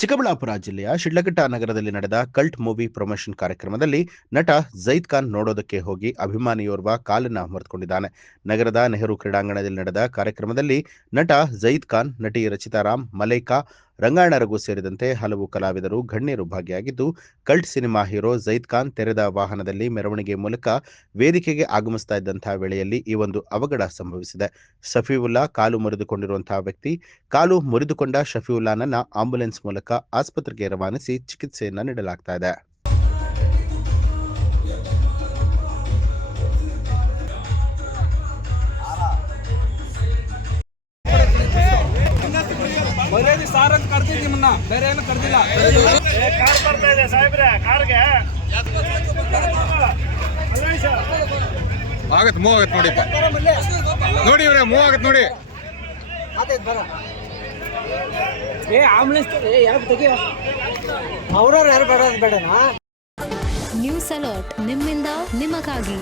ಚಿಕ್ಕಬಳ್ಳಾಪುರ ಜಿಲ್ಲೆಯ ಶಿಡ್ಲಘಟ್ಟ ನಗರದಲ್ಲಿ ನಡೆದ ಕಲ್ಟ್ ಮೂವಿ ಪ್ರಮೋಷನ್ ಕಾರ್ಯಕ್ರಮದಲ್ಲಿ ನಟ ಜೈದ್ ಖಾನ್ ನೋಡೋದಕ್ಕೆ ಹೋಗಿ ಅಭಿಮಾನಿಯೋರ್ವ ಕಾಲನ್ನ ಮುರಿದುಕೊಂಡಿದ್ದಾನೆ. ನಗರದ ನೆಹರು ಕ್ರೀಡಾಂಗಣದಲ್ಲಿ ನಡೆದ ಕಾರ್ಯಕ್ರಮದಲ್ಲಿ ನಟ ಜೈದ್ ಖಾನ್, ನಟಿ ರಚಿತಾ ರಾಮ್, ಮಲೈಕಾ, ರಂಗಾಯಣ ರಘು ಸೇರಿದಂತೆ ಹಲವು ಕಲಾವಿದರು, ಗಣ್ಯರು ಭಾಗಿಯಾಗಿದ್ದು, cult cinema hero Zaid Khan ತೆರೆದ ವಾಹನದಲ್ಲಿ ಮೆರವಣಿಗೆ ಮೂಲಕ ವೇದಿಕೆಗೆ ಆಗಮಿಸ್ತಾ ಇದ್ದಂತಹ ವೇಳೆಯಲ್ಲಿ ಈ ಒಂದು ಅವಘಡ ಸಂಭವಿಸಿದೆ. ಶಫೀವುಲ್ಲಾ ಕಾಲು ಮುರಿದುಕೊಂಡಿರುವಂತಹ ವ್ಯಕ್ತಿ, ಕಾಲು ಮುರಿದುಕೊಂಡ ಶಫೀವುಲ್ಲಾನನ್ನ ಆಂಬ್ಯುಲೆನ್ಸ್ ಮೂಲಕ ಆಸ್ಪತ್ರೆಗೆ ರವಾನಿಸಿ ಚಿಕಿತ್ಸೆಯನ್ನ ನೀಡಲಾಗ್ತಾ ಇದೆ. ಸಾರಂಗ್ ಕರ್ತಿದ್ವಿ ಮುನ್ನ, ಬೇರೆ ಏನು ಕರ್ದಿಲ್ಲ. ಕಾರ್ ಬರ್ತಾ ಇದೆ ಸಾಹೇಬ್ರೆ, ಕಾರ್ಗೆ ಆಗತ್ ಮೂವ್ ಆಗತ್ ನೋಡಿಪ್ಪ, ನೋಡಿ ಇವ್ರೆ ಮೂವ್ ಆಗತ್ ನೋಡಿ. ಆಂಬುಲೆನ್ಸ್ ಯಾರು ತೆಗಿಯೋ, ಅವ್ರವ್ರು ಯಾರು ಬೇಡ ಬೇಡನಾ. ನ್ಯೂಸ್ ಅಲರ್ಟ್ ನಿಮ್ಮಿಂದ ನಿಮಗಾಗಿ.